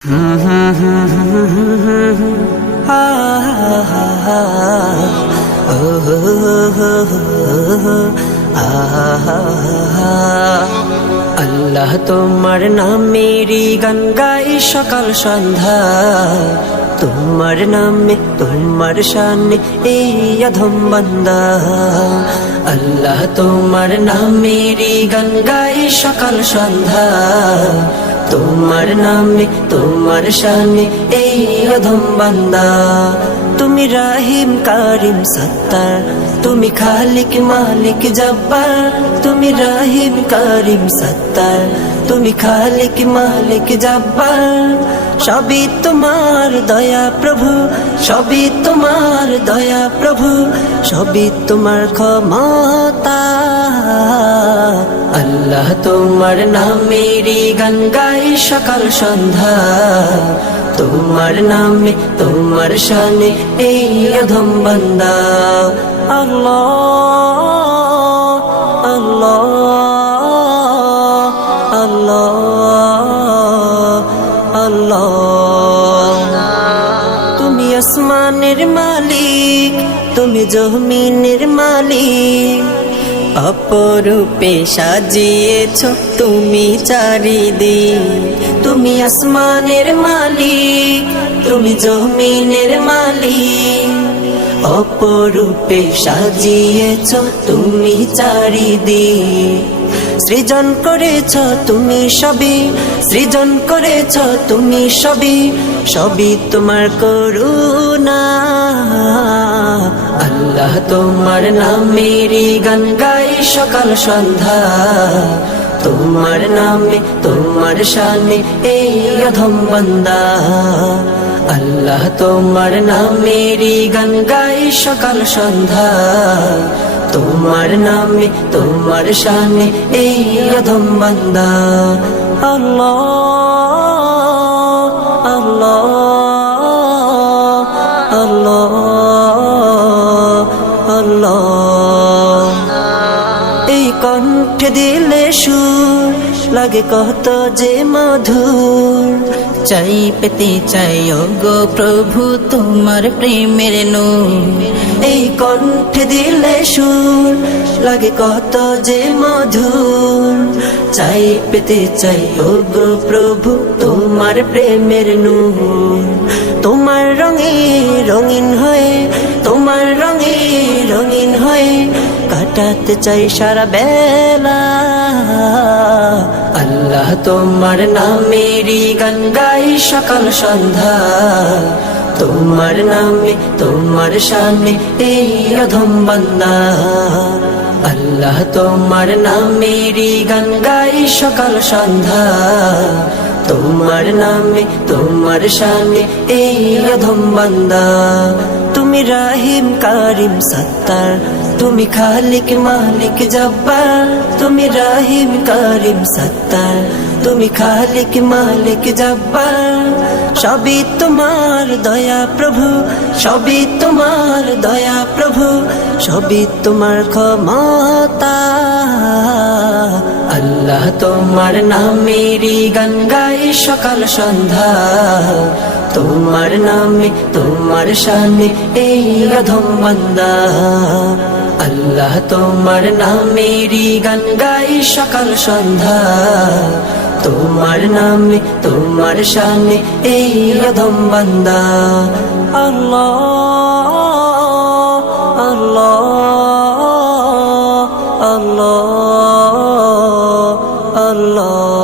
আল্লাহ তোমার নামেরই গান গাই সকাল সন্ধ্যা, তোমার নামে তোমার শানে এই অধম বান্দা। আল্লাহ তোমার নামেরই গান গাই সকাল সন্ধ্যা, তোমার নামে তোমার শানে এই অধম বান্দা। তুমি রাহিম কারিম সত্তার, তুমি খালিক মালিক জব্বার। তুমি রাহিম কারিম সত্তার, তুমি খালিক মালিক জব্বার। সবই তোমার দয়া প্রভু, সবই তোমার দয়া প্রভু, সবই তোমার ক্ষমতা। আল্লাহ তোমার নামেরই গান গাই সকাল সন্ধ্যা, তোমার নামে তোমার শানে এই অধম বান্দা। আল্লাহ আল্লাহ আল্লাহ আল্লাহ। তুমি আসমানের মালিক, তুমি জমিনের মালিক, অপরূপে সাজিয়েছ তুমি চারিদিক। তুমি আসমানের মালিক, তুমি জমিনের মালিক, অপরূপে সাজিয়েছ তুমি চারিদিক। সৃজন করেছ তুমি সবই, সৃজন করেছ তুমি সবই, সবই তোমার করুণা। আল্লাহ তোমার নামেরই গান গাই সকাল সন্ধ্যা, তোমার নামে তোমার শানে এই অধম বান্দা। আল্লাহ তোমার নামেরই গান গাই সকাল সন্ধ্যা, তোমার নামে তোমার শানে এই অধম বান্দা। আল্লাহ আল্লাহ আল্লাহ আল্লাহ। এই কণ্ঠে দিলে সুর লাগে কত যে মধুর, চাই পেতে চাই ওগো প্রভু তোমার প্রেমের নূর। এই কণ্ঠে দিলে সুর লাগে কত যে মধুর, চাই পেতে চাই ওগো প্রভু তোমার প্রেমের নূর। তোমার রঙে রঙিন হয়ে, তোমার রঙে রঙিন হয়ে কাটাতে চাই সারা বেলা। আল্লাহ তোমার নামেরই গান গাই সকাল সন্ধ্যা, তোমার নামে তোমার শানে এই অধম বান্দা। আল্লাহ তোমার নামেরই গান গাই সকাল সন্ধ্যা, তোমার নামে তোমার শানে এই অধম বান্দা। তুমি রাহিম কারিম সত্তার, তুমি খালিক মালিক জব্বার। তুমি রাহিম কারিম সত্তার, তুমি খালিক মালিক জব্বার। সবই তোমার দয়া প্রভু, সবই তোমার দয়া প্রভু, সবই তোমার ক্ষমতা। আল্লাহ তোমার নামেরই গান গাই সকাল সন্ধ্যা, তোমার নামে তোমার শানে এই অধম বান্দা। আল্লাহ তোমার নামেরই গান গাই সকাল সন্ধ্যা, তোমার নামে তোমার শানে এই অধম বান্দা। আল্লাহ আল্লাহ আল্লাহ আল্লাহ।